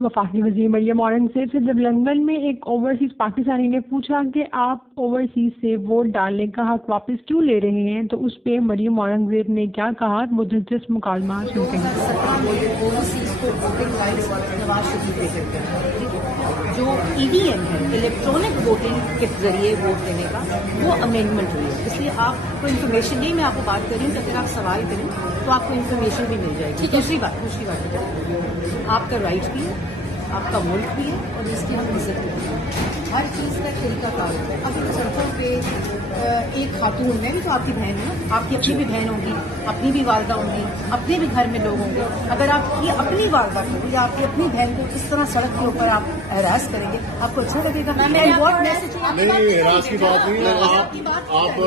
وفاقی وزیر مریم اورنگزیب سے جب لندن میں ایک اوورسیز پاکستانی نے پوچھا کہ آپ اوورسیز سے ووٹ ڈالنے کا حق واپس کیوں لے رہے ہیں تو اس پہ مریم اورنگزیب نے کیا کہا، وہ دلچسپ مکالمہ سنتے ہیں۔ اوورسیز کو ووٹنگ رائٹس نواز شریف دیتے ہیں، جو EVM ہے الیکٹرانک ووٹنگ کے ذریعے ووٹ دینے کا، وہ امینڈمنٹ ہوئی ہے۔ اس لیے آپ کو انفارمیشن نہیں، میں آپ کو بات کر رہی ہوں کہ اگر آپ سوال کریں تو آپ کو انفارمیشن بھی مل جائے گی۔ دوسری بات آپ کا رائٹ بھی ہے، آپ کا ملک بھی ہے، اور اس کی ہم عزت بھی ہے۔ ہر چیز کا طریقہ کار ہوتا ہے۔ اب ان سڑکوں پہ ایک خاتون، میں بھی تو آپ کی بہن ہوں، آپ کی اپنی بھی بہن ہوگی، اپنی بھی والدہ ہوں گی، اپنے بھی گھر میں لوگ ہوں گے۔ اگر آپ کی اپنی والدہ کو یا آپ کی اپنی بہن کو اس طرح سڑک کے اوپر آپ ہراس کریں گے، آپ کو اچھا لگے گا؟ نہیں، ہراس کی بات نہیں ہے، آپ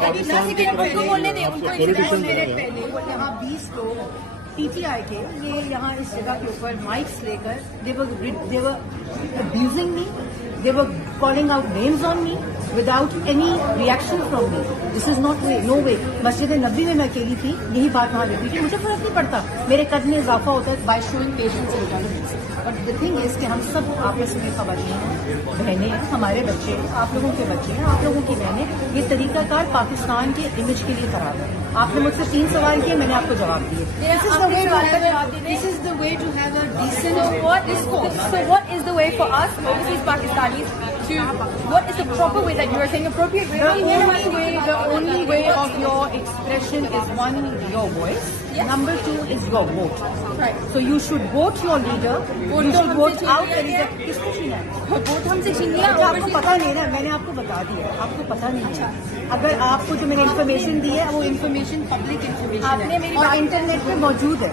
پاکستان کے پولیٹیشین یہاں 20 لوگ PTI کے یہ یہاں اس جگہ کے اوپر مائکس لے کر they were abusing me, they were calling out names on me without any reaction from me. This is not way, no way. مسجد نبی میں اکیلی تھی، یہی بات وہاں رہتی تھی، مجھے فرق نہیں پڑتا، میرے قد میں اضافہ ہوتا ہے بائی شوئنگ پیشنس ہو جانا۔ بٹ دا تھنگ از کہ ہم سب آپس میں خواتین ہیں، بہنیں ہیں، ہمارے بچے ہیں، آپ لوگوں کے بچے ہیں، آپ لوگوں کی بہنیں، یہ طریقہ کار پاکستان کے امیج کے لیے خراب ہے۔ آپ نے مجھ سے 3 سوال کیے، میں نے آپ کو جواب دیے۔ This is the way to have a decent discourse. So what is the way for us, overseas Pakistanis, what is the proper way that you are saying appropriate way? The only way of your expression is, one, your voice. Yes. Number 2 is your vote. Right. So you should vote your leader. You should vote out the leader. کس کو چھینا ہے؟ Vote ہم سے چھین لیا، آپ کو پتا نہیں نا، میں نے آپ کو بتا دیا، آپ کو پتا نہیں ہے۔ اگر آپ کو جو میں نے انفارمیشن دی ہے وہ انفارمیشن پبلک انفارمیشن ہے اور انٹرنیٹ پہ موجود ہے۔